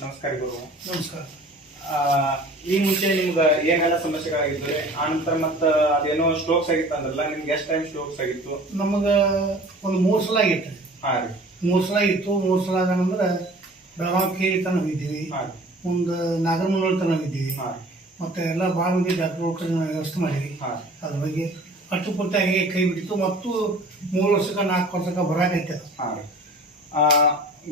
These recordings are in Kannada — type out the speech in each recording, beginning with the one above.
ನಮಸ್ಕಾರ ಗುರು. ನಮಸ್ಕಾರ. ಈ ಮುಂಚೆ ನಿಮ್ಗೆ ಏನೆಲ್ಲ ಸಮಸ್ಯೆಗಳಾಗಿದ್ದರೆ ಆನಂತರ ಮತ್ತೆ ಅದೇನೋ ಸ್ಟ್ರೋಕ್ಸ್ ಆಗಿತ್ತು ಅಂದ್ರಲ್ಲ, ನಿಮ್ಗೆ ಎಷ್ಟು ಟೈಮ್ ಸ್ಟ್ರೋಕ್ಸ್ ಆಗಿತ್ತು? ನಮಗ ಒಂದು 3 ಸಲ ಆಗಿತ್ತು. ಹಾಂ ರೀ. 3 ಸಲ ಆಗಿತ್ತು. 3 ಸಲ ಆಗಂದ್ರೆ ಬೆಳಗಾವಿ ಕೇರಿ ತನಕ ಹೋಗಿದ್ದೀವಿ, ಒಂದು ನಾಗರಮುನ್ನೋಳಿ ತನಕ ಹೋಗಿದ್ದೀವಿ, ಮತ್ತೆ ಎಲ್ಲ ಭಾಳ ಮಂದಿ ಡಾಕ್ಟರ್ ವ್ಯವಸ್ಥೆ ಮಾಡಿದ್ವಿ. ಅದ್ರ ಬಗ್ಗೆ ಅಷ್ಟು ಪೂರ್ತಿಯಾಗಿ ಕೈ ಬಿಟ್ಟಿತ್ತು. ಮತ್ತು 3 ವರ್ಷಕ್ಕೆ 4 ವರ್ಷಕ್ಕೆ ಬರಾಕೈತೆ. ಹಾಂ ರೀ.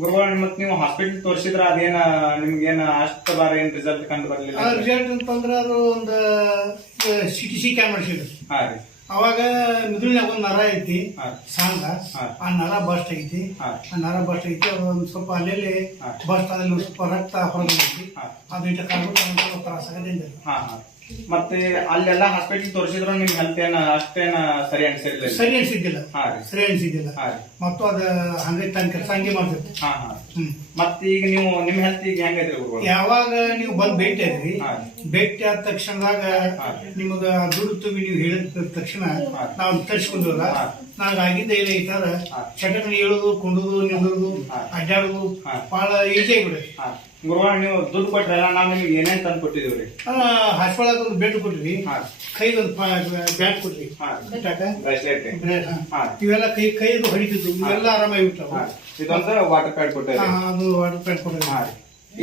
ಗುರುಗಳು, ಮತ್ತೆ ನೀವು ಹಾಸ್ಪಿಟಲ್ ತೋರಿಸಿದ್ರ ಅದೇನ ನಿಮ್ಗೇನ ಅಷ್ಟು ಬಾರ ಏನ್ ರಿಸಲ್ಟ್ ಕಂಡು ಬರ್ಲಿಲ್ಲ? ರಿಸಲ್ಟ್ ಅಂತಂದ್ರೆ ಅದು ಒಂದು CT ಸ್ಕ್ಯಾನ್ ಮಾಡಿಸಿದ್ರು. ಹಾಂ ರೀ. ಅವಾಗ ಮಿದುಳಿನಾಗ ಒಂದು ನರ ಐತಿ ಸಾಂಗ, ಆ ನರ ಬಸ್ಟ್ ಐತಿ. ಆ ನರ ಬಸ್ಟ್ ಐತಿ, ಅದು ಒಂದು ಸ್ವಲ್ಪ ಅಲ್ಲೇ ಬಸ್ಟ್ ಆದಲ್ಲಿ ಸ್ವಲ್ಪ ರಕ್ತ ಹೊರಗೈತಿ. ಅದು ಇಟ್ಟ ಕಾರಣಕ್ಕೆ ತ್ರಾಸ ಆಗದಿಂದ. ಮತ್ತೆ ಅಲ್ಲೆಲ್ಲ ಹಾಸ್ಪಿಟಲ್ ತೋರಿಸಿದ್ರು ನಿಮ್ ಹೆಲ್ತ್ ಏನ ಅಷ್ಟೇನ ಸರಿ ಅನ್ಸಿಲ್ಲ? ಸರಿ ಅನ್ಸಿದ್ದಿಲ್ಲ. ಸರಿ ಅನ್ಸಿದ್ದಿಲ್ಲ. ಮತ್ತು ಅದ ಹಂಗೆ ತನ್ನ ಕೆಲಸ ಹಂಗೆ ಮಾಡ್ತೈತಿ. ಮತ್ತೆ ಈಗ ನೀವು ನಿಮ್ ಹೆಲ್ತ್ ಈಗ ಹೆಂಗೈತ್ರಿ? ಯಾವಾಗ ನೀವು ಬಂದ್ ಭೇಟಿ ಆದ್ರಿ, ಭೇಟಿ ಆದ ತಕ್ಷಣದಾಗ ನಿಮಗ ದುಡ್ಡು ತುಂಬಿ ನೀವು ಹೇಳಿದ ತಕ್ಷಣ ನಾವು ತರಿಸ್ಕೊಂಡ್ವಲ್ಲ, ನನಗಾಗಿದ್ದ ಏನೈತಾರ ಚಟಕನಿ ಹೇಳುದು, ಕುಂಡುದು, ನಿಲ್ಲುದು, ಅಡ್ಡಾಡುದು ಬಹಳ ಈಜಿ ಆಗಿಬಿಡ್ರಿ. ಗುರುವಾರ ನೀವು ದುಡ್ಡು ಕೊಟ್ರಲ್ಲ, ನಾವು ನಿಮ್ಗೆ ಏನೇನ್ ತಂದು ಕೊಟ್ಟಿದ್ದೀವಿ? ಹಾಸ್ಪಿಟಲ್ ಒಂದು ಬೆಡ್ ಕೊಟ್ರಿ, ಕೈದೊಂದು ಬ್ಯಾಟ್ ಕೊಟ್ರಿ, ಇವೆಲ್ಲ ಕೈದು ಹೊಡಿತಿದ್ವು, ಇವೆಲ್ಲ ಆರಾಮಾಗಿ ಬಿಟ್ಟವು. ಇದೊಂದು ವಾಟರ್ ಪ್ಯಾಡ್ ಕೊಟ್ಟಿರಿ. ಅದು ವಾಟರ್ ಪ್ಯಾಡ್ ಕೊಟ್ರಿ.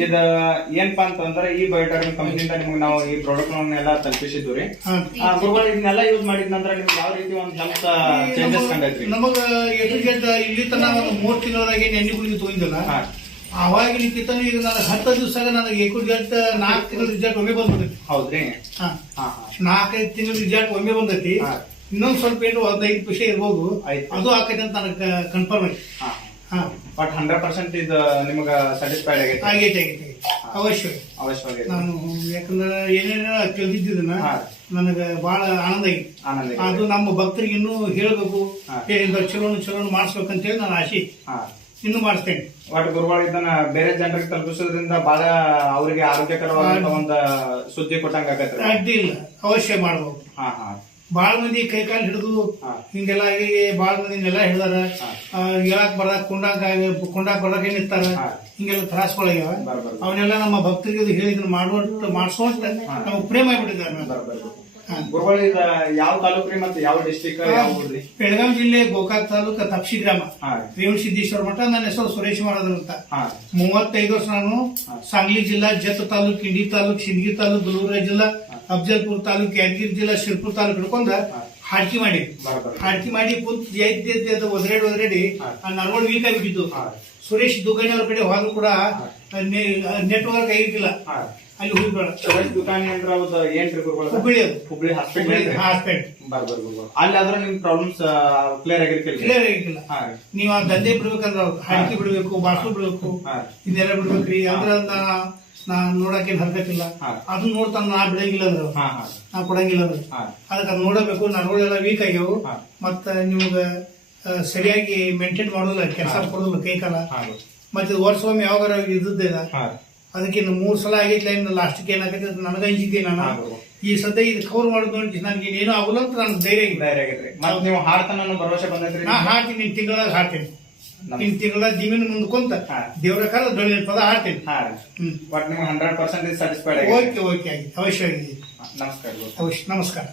ಇದ ಏನಪ್ಪಾ ಅಂತಂದ್ರೆ ಈ ಬಯೋಟರ್ಮ್ ಕಂಪನಿಯಿಂದ ನಿಮ್ಗೆ ನಾವು ಈ ಪ್ರಾಡಕ್ಟ್ ಎಲ್ಲ ತಲುಪಿಸಿದ್ವಿ ರೀ. ಗುರುಗಳು, ಇದನ್ನೆಲ್ಲ ಯೂಸ್ ಮಾಡಿದ ನಂತರ ನಿಮ್ಗೆ ಯಾವ ರೀತಿ ಒಂದು ಹೆಲ್ತ್ ಚೇಂಜಸ್ ಕಂಡೈತ್ರಿ? ನಮಗ ಇಲ್ಲಿ ತನ ಒಂದು 3 ತಿಂಗಳಾಗಿ ಎಣ್ಣೆ ಗುಳಿಗೆ ತಗೊಂಡಿಲ್ಲ. ಅವಾಗಿನ ಈಗ ನನಗೆ 10 ದಿವಸ ನನಗೆ ಏಕುರ್ಜೆಟ್ 4 ತಿಂಗಳ ರಿಸಲ್ಟ್ ಒಮ್ಮೆ ಬಂದ್ಬಿಡ್ತೈತಿ. ಹೌದ್ರಿ. 4-5 ತಿಂಗಳ ರಿಸಲ್ಟ್ ಒಮ್ಮೆ ಬಂದೈತಿ. ಇನ್ನೊಂದ್ ಸ್ವಲ್ಪ ಏನು 15% ಇರ್ಬೋದು, ಅದು ಆಕೈತಿ ಅಂತ ನನಗೆ ಕನ್ಫರ್ಮ್ ಐತಿ. ಬಟ್ 100% ಇದು ನಿಮಗ ಸ್ಯಾಟಿಸ್ಫೈಡ್ ಆಗೈತಿ? ಆಗೈತಿ. ಅವಶ್ಯವಾಗಿ ನಾನು ಯಾಕಂದ್ರೆ ಏನೇನೋ ತಿಳಿದಿದ್ದನ್ನ ನನಗೆ ಬಹಳ ಆನಂದ ಐತಿ. ಅದು ನಮ್ಮ ಭಕ್ತರಿಗೆ ಇನ್ನೂ ಹೇಳ್ಬೇಕು, ಚಲೋ ಮಾಡಿಸ್ಬೇಕಂತೇಳಿ ನನ್ನ ಆಸೆ. ಇನ್ನು ಮಾಡಿಸ್ತೇನೆ. ಒಟ್ಟು ಗುರುಗಳು ಇದನ್ನ ಬೇರೆ ಜನರಿಗೆ ತಲುಪಿಸೋದ್ರಿಂದ ಬಹಳ ಅವರಿಗೆ ಆರೋಗ್ಯಕರವಾದ ಒಂದು ಸುದ್ದಿ ಕೊಟ್ಟಂಗ ಆಗತ್ತೆ. ಅಡ್ಡಿ ಇಲ್ಲ, ಅವಶ್ಯ ಮಾಡ್ಬೋದು. ಬಾಳ ಮಂದಿ ಕೈ ಕಾಲು ಹಿಡಿದು ಹಿಂಗೆಲ್ಲ ಬಾಳ ಮಂದಿನೆಲ್ಲ ಹಿಡಿದಾರ, ಹೇಳಕ್ ಬರಕ್ ಕುಂಡಾಕ್ ಬರಕ್ ನಿಂತಾರ, ಹಿಂಗೆಲ್ಲ ತ್ರಾಸಗಳಾಗ್ಯಾವ. ಅವನ್ನೆಲ್ಲ ನಮ್ಮ ಭಕ್ತರಿಗೆ ಹೇಳಿದ್ ಮಾಡಿಸೋಟ್ ನಮಗ್ ಪ್ರೇಮ ಆಗ್ಬಿಟ್ಟಿದ್ದಾರೆ. ಗುರುಗಳು, ಇದು ಯಾವ ತಾಲೂಕ್ರಿ ಮತ್ತೆ ಯಾವ ಡಿಸ್ಟ್ರಿಕ್ಟ್? ಬೆಳಗಾವಿ ಜಿಲ್ಲೆ ಗೋಕಾಕ್ ತಾಲೂಕು ತಪ್ಸಿ ಗ್ರಾಮ, ರೇವಣಸಿದ್ದೇಶ್ವರ ಮಠ. ನನ್ನ ಹೆಸರು ಸುರೇಶ್ ಮಹಾರಾಜ್ ಅಂತ. 35 ವರ್ಷ ನಾನು ಸಾಂಗ್ಲಿ ಜಿಲ್ಲಾ, ಜತ್ ತಾಲೂಕ್, ಇಂಡಿ ತಾಲೂಕ್, ಸಿಂದಗಿ ತಾಲೂಕ್, ಗುಲ್ಬರ್ಗ ಜಿಲ್ಲಾ, ಅಫಜಲ್ಪುರ್ ತಾಲೂಕ್, ಯಾದಗಿರಿ ಜಿಲ್ಲಾ, ಶಿರ್ಪುರ್ ತಾಲೂಕ್ ಹಿಡ್ಕೊಂಡ ಹಾಡ್ಕಿ ಮಾಡಿ ಕುಂತ್ ಜೈದ್ಯದ ಒದರಾಡಿ ಆ ನರ್ವಡ್ ವೀಕ್ ಆಗಿಬಿಟ್ಟಿದ್ದು. ಸುರೇಶ್ ದುಕಾನಿ ಅವ್ರ ಕಡೆ ಹೋದ್ರು ಕೂಡ ನೆಟ್ವರ್ಕ್ ಆಗಿರ್ಲಿಲ್ಲ. ಅಲ್ಲಿ ಹೋಗ್ಬೇಡ. ದುಕಾನಿ ಅಂದ್ರೆ ಅವ್ದು ಏನ್ರಿ ಗುರುಗಳು? ಹುಬ್ಳಿ ಹಾಸ್ಪಿಟಲ್. ಅಲ್ಲಿ ಆದ್ರೆ ನಿಮ್ ಪ್ರಾಬ್ಲಮ್ಸ್ ಕ್ಲಿಯರ್ ಆಗಿರ್ಕಿಲ್ಲ. ನೀವ್ ಆ ದಂಧೆ ಬಿಡ್ಬೇಕಂದ್ರ ಹಾಡ್ಕಿ ಬಿಡ್ಬೇಕು, ಬಾಸು ಬಿಡ್ಬೇಕು, ಇದೆಲ್ಲ ಬಿಡ್ಬೇಕ್ರಿ. ಅಂದ್ರ ನಾನ್ ನೋಡಕ್ಕೆ ಹರ್ಕತ್ತಿಲ್ಲ. ಅದನ್ನ ನೋಡ್ತಾನ ನಾ ಬಿಡಂಗಿಲ್ಲ ಅಂದ್ರ ನಾ ಕೊಡಂಗಿಲ್ಲ ಅಂದ್ರ ಅದಕ್ಕೆ ಅದ್ ನೋಡಬೇಕು. ನರಗಳೆಲ್ಲ ವೀಕ್ ಆಗ್ಯಾವು. ಮತ್ತ ನಿಮ್ಗ ಸರಿಯಾಗಿ ಮೇಂಟೈನ್ ಮಾಡೋದಿಲ್ಲ, ಕೆಲಸ ಕೊಡೋದಿಲ್ಲ ಕೈ ಕಾಲ. ಮತ್ತೆ ವರ್ಷವೊಮ್ಮೆ ಯಾವಾಗಾರ ಇದ್ದಿದ್ದ ಅದಕ್ಕೆ 3 ಸಲ ಆಗೈತಿ. ಲಾಸ್ಟ್ಗೆ ಏನಾಗೈತೆ ನನಗ ಅಂಜಿದ್ದೆ. ನಾನು ಈ ಸದ್ಯ ಇದು ಕವರ್ ಮಾಡೋದು ನೋಡಿ ನನಗೆ ಏನೋ ಆಗುಲ್ಲ ಅಂತ ನನ್ಗೆ ಧೈರ್ಯ ಆಗೈತ್ರಿ. ನೀವು ಹಾಡ್ತಾನ ಭರವಸೆ ಬಂದೈತ್ರಿ? ನಾ ಹಾಡ್ತೀನಿ, ಇನ್ ತಿಂಗಳದಾಗ ಹಾಡ್ತೇನೆ. ಇನ್ ತಿಂಗಳದಾಗ ದಿಮಿನ ಮುಂದ್ಕೊಂತ ದೇವರ ಕಾಲ ದೊಡ್ಡ ಪದ ಹಾಡ್ತೇನೆ. ಬಟ್ ನೀವು 100% ಸ್ಯಾಟಿಸ್ಫೈಡ್? ಓಕೆ ಆಗಿ ಅವಶ್ಯವಾಗಿ. ನಮಸ್ಕಾರ. ನಮಸ್ಕಾರ.